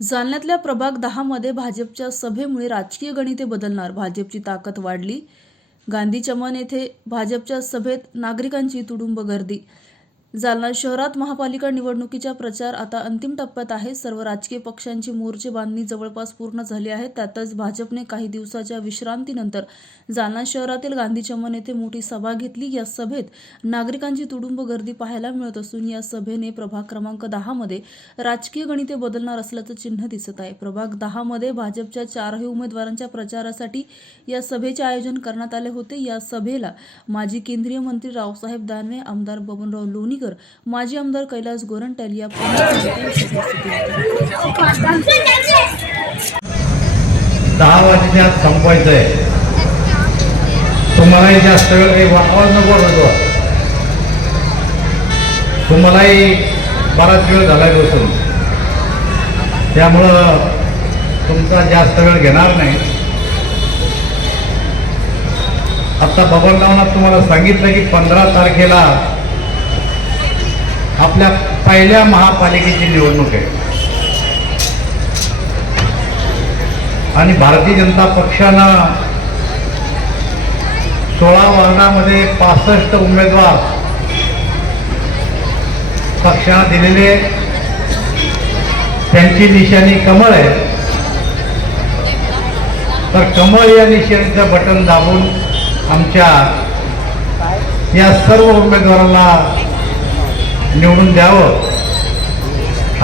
जालन्यातल्या प्रभाग 10 मध्ये भाजपच्या सभेमुळे राजकीय गणिते बदलणार, भाजपची ताकद वाढली. गांधी चमन येथे भाजपच्या सभेत नागरिकांची तुडुंब गर्दी. जालना शहरात महापालिका निवडणुकीचा प्रचार आता अंतिम टप्प्यात आहे. सर्व राजकीय पक्षांची मोर्चे बांधणी जवळपास पूर्ण झाली आहे. त्यातच भाजपने काही दिवसाच्या विश्रांतीनंतर जालना शहरातील गांधी चमन येथे मोठी सभा घेतली. या सभेत नागरिकांची तुडुंब गर्दी पाहायला मिळत असून या सभेने प्रभाग क्रमांक 10 मध्ये राजकीय गणिते बदलणार असल्याचं चिन्ह दिसत आहे. प्रभाग 10 मध्ये भाजपच्या 4ही उमेदवारांच्या प्रचारासाठी या सभेचे आयोजन करण्यात आले होते. या सभेला माजी केंद्रीय मंत्री रावसाहेब दानवे, आमदार बबनराव लोणीकर, माजी आमदार कैलास गोरंट्याल या दहा वाजण्यात संपवायचंय. तुम्हालाही जास्त वेळ काही आवाज नको. तुम्हालाही बराच वेळ झाला बसून, त्यामुळं तुमचा जास्त वेळ घेणार नाही. आता बबनरावनं तुम्हाला सांगितलं की 15 तारखेला आपल्या पहिल्या महापालिकेची निवडणूक आहे आणि भारतीय जनता पक्षानं 16 वार्डामध्ये 65 उमेदवार पक्षानं दिलेले. त्यांची निशाणी कमळ आहे. तर कमळ या निशाणीचं बटन दाबून आमच्या या सर्व उमेदवारांना निवडून द्यावं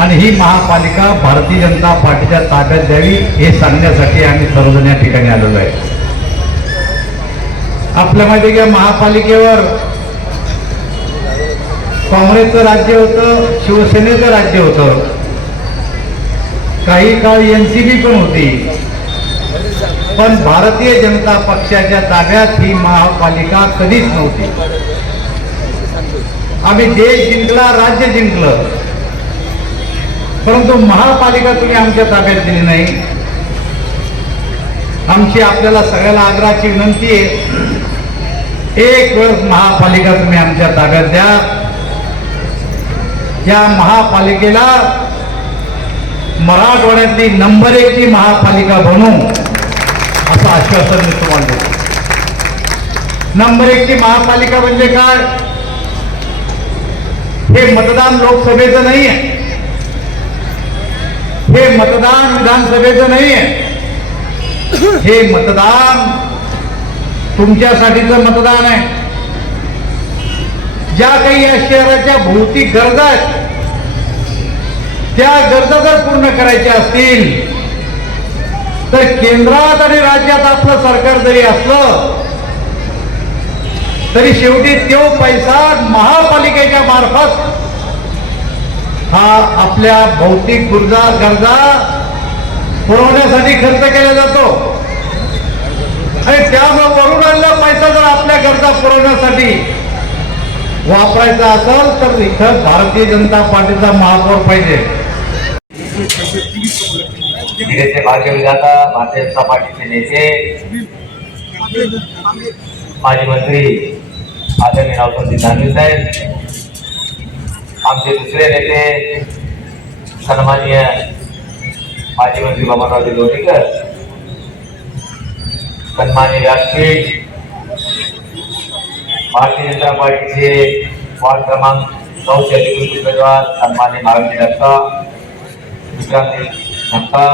आणि ही महापालिका भारतीय जनता पार्टीच्या ताब्यात द्यावी हे सांगण्यासाठी आम्ही सर्वजण या ठिकाणी आलेलो आहे. आपल्या माहिती आहे की महापालिकेवर काँग्रेसचं राज्य होतं, शिवसेनेचं राज्य होतं, काही काळ एनसीबी पण होती, पण भारतीय जनता पक्षाच्या ताब्यात ही महापालिका कधीच नव्हती. आम्ही देश जिंकला, राज्य जिंकलं, परंतु महापालिका तुम्ही आमच्या ताब्यात दिली नाही. आमची आपल्याला सगळ्याला आग्रहाची विनंती आहे, एक वर्ष महापालिका तुम्ही आमच्या ताब्यात द्या. या महापालिकेला मराठवाड्यातली नंबर 1 ची महापालिका बनवू असं आश्वासन मी तुम्हाला देतो. नंबर 1 ची महापालिका म्हणजे काय? हे मतदान लोकसभेचं नाही आहे, हे मतदान विधानसभेचं नाही आहे, हे मतदान तुमच्यासाठीचं मतदान आहे. ज्या काही या शहराच्या भौतिक गरजा आहेत त्या गरजा जर पूर्ण करायच्या असतील तर केंद्रात आणि राज्यात आपलं सरकार जरी असलं तरी शेवटी तो पैसा महापालिकेच्या मार्फत हा आपल्या भौतिक गरजा पुरवण्यासाठी खर्च केला जातो आणि त्यामुळे वरून आलेला पैसा जर आपल्या गरजा पुरवण्यासाठी वापरायचा असेल तर इथं भारतीय जनता पार्टीचा महापौर पाहिजे. भाग्य विधाता भारतीय जनता पार्टीचे नेते माजी मंत्री आदरणीय रावसाहेब दानवे साहेब, आमचे दुसरे नेते सन्माननीय माजी मंत्री बबनराव लोणीकर, सन्माननीय व्यासपीठ, भारतीय जनता पार्टीचे वार्ड क्रमांक 9 चे अधिकृत उमेदवार सन्माननीय नारायण दत्ता, विक्रांत दत्ता,